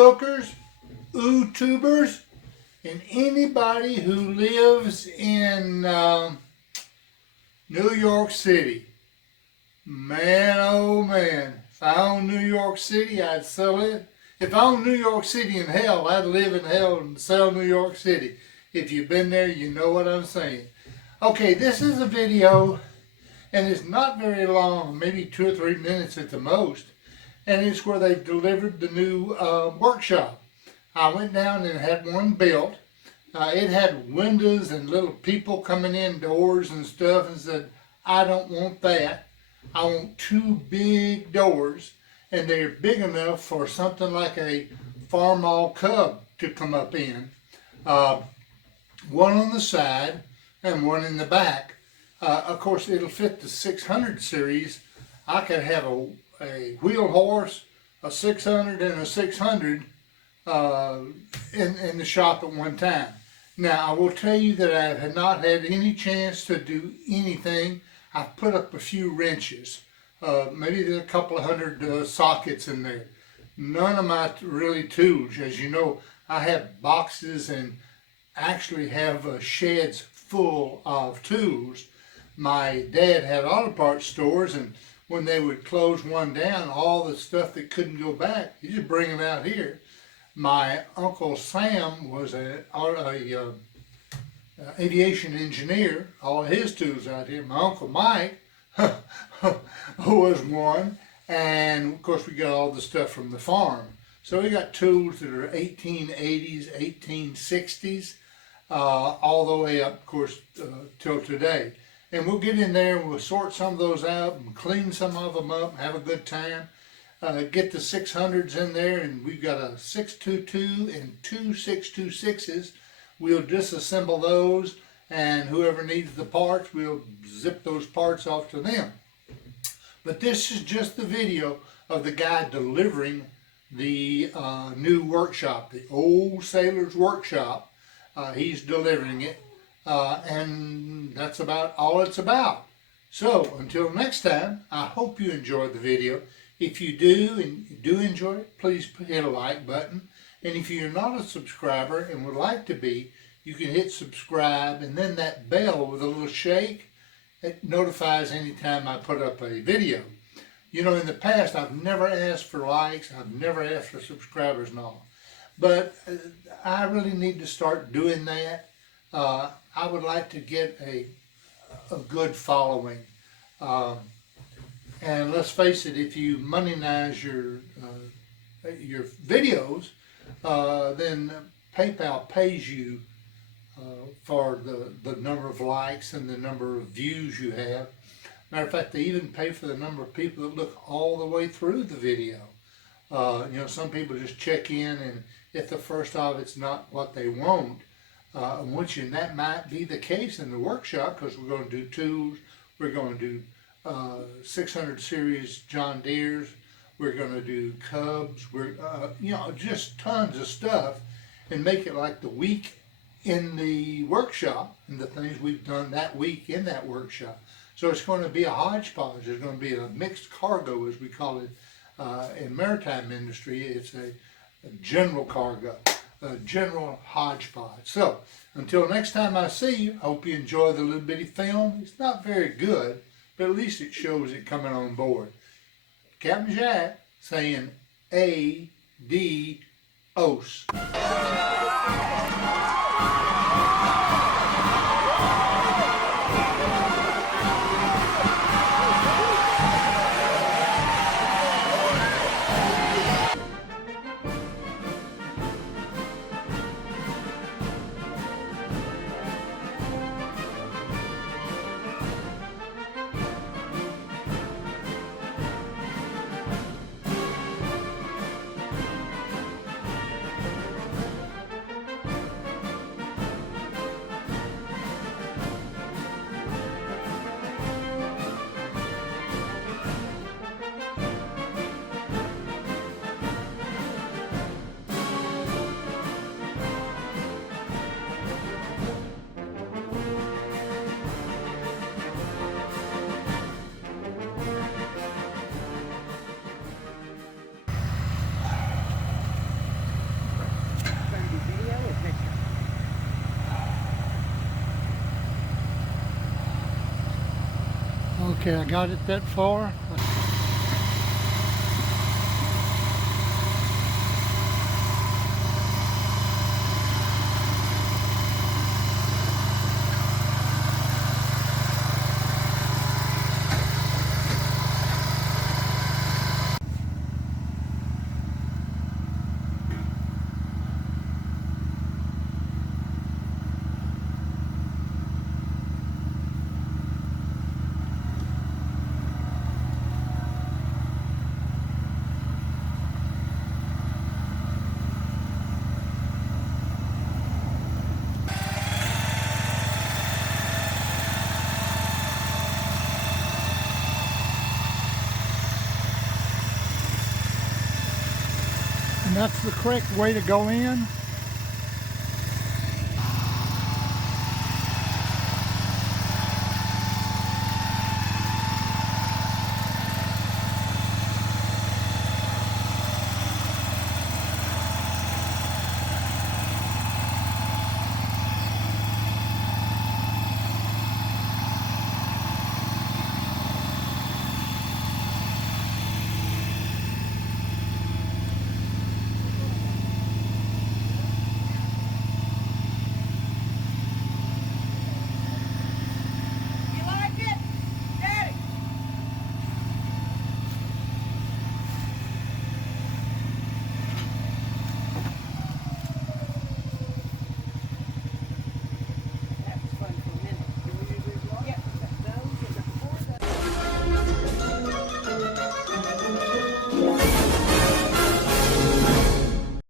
Facebookers, YouTubers, and anybody who lives in New York City. Man, oh man, if I owned New York City, I'd sell it. If I owned New York City in hell, I'd live in hell and sell New York City. If you've been there, you know what I'm saying. Okay, this is a video, and it's not very long, maybe 2 or 3 minutes at the most, and it's where they've delivered the new workshop. I went down and had one built. It had windows and little people coming in, doors and stuff, and said, I don't want that. I want 2 big doors, and they're big enough for something like a Farmall Cub to come up in. One on the side and one in the back. Of course, it'll fit the 600 series. I could have a WheelHorse, a 600, and a 600 in the shop at one time. Now, I will tell you that I have not had any chance to do anything. I've put up a few wrenches. Maybe there's a couple of hundred sockets in there. None of my really tools. As you know, I have boxes and actually have sheds full of tools. My dad had auto parts stores, and when they would close one down, all the stuff that couldn't go back, you just bring it out here. My Uncle Sam was a aviation engineer, all his tools out here. My Uncle Mike was one, and of course we got all the stuff from the farm. So we got tools that are 1880s, 1860s, all the way up, of course, till today. And we'll get in there and we'll sort some of those out and clean some of them up, have a good time. Get the 600s in there, and we've got a 622 and 2 626s. We'll disassemble those, and whoever needs the parts, we'll zip those parts off to them. But this is just the video of the guy delivering the new workshop, the old sailor's workshop. He's delivering it, and that's about all it's about. So until next time, I hope you enjoyed the video. If you do, and you do enjoy it, please hit a like button. And if you're not a subscriber and would like to be, you can hit subscribe, and then that bell with a little shake, it notifies anytime I put up a video. You know, in the past, I've never asked for likes, I've never asked for subscribers and all. But I really need to start doing that. I would like to get a good following. And let's face it, if you monetize your videos, then PayPal pays you for the number of likes and the number of views you have. Matter of fact, they even pay for the number of people that look all the way through the video. You know, some people just check in, and if the first of it's not what they want, and that might be the case in the workshop, because we're going to do tools, we're going to do 600 series John Deere's, we're going to do Cubs, we're you know, just tons of stuff, and make it like the week in the workshop and the things we've done that week in that workshop. So it's going to be a hodgepodge. There's going to be a mixed cargo, as we call it in maritime industry. It's a general cargo, a general hodgepodge. So until next time I see you, I hope you enjoy the little bitty film. It's not very good, but at least it shows it coming on board. Captain Jack saying A-D-O-S. Okay, I got it that far. And that's the correct way to go in.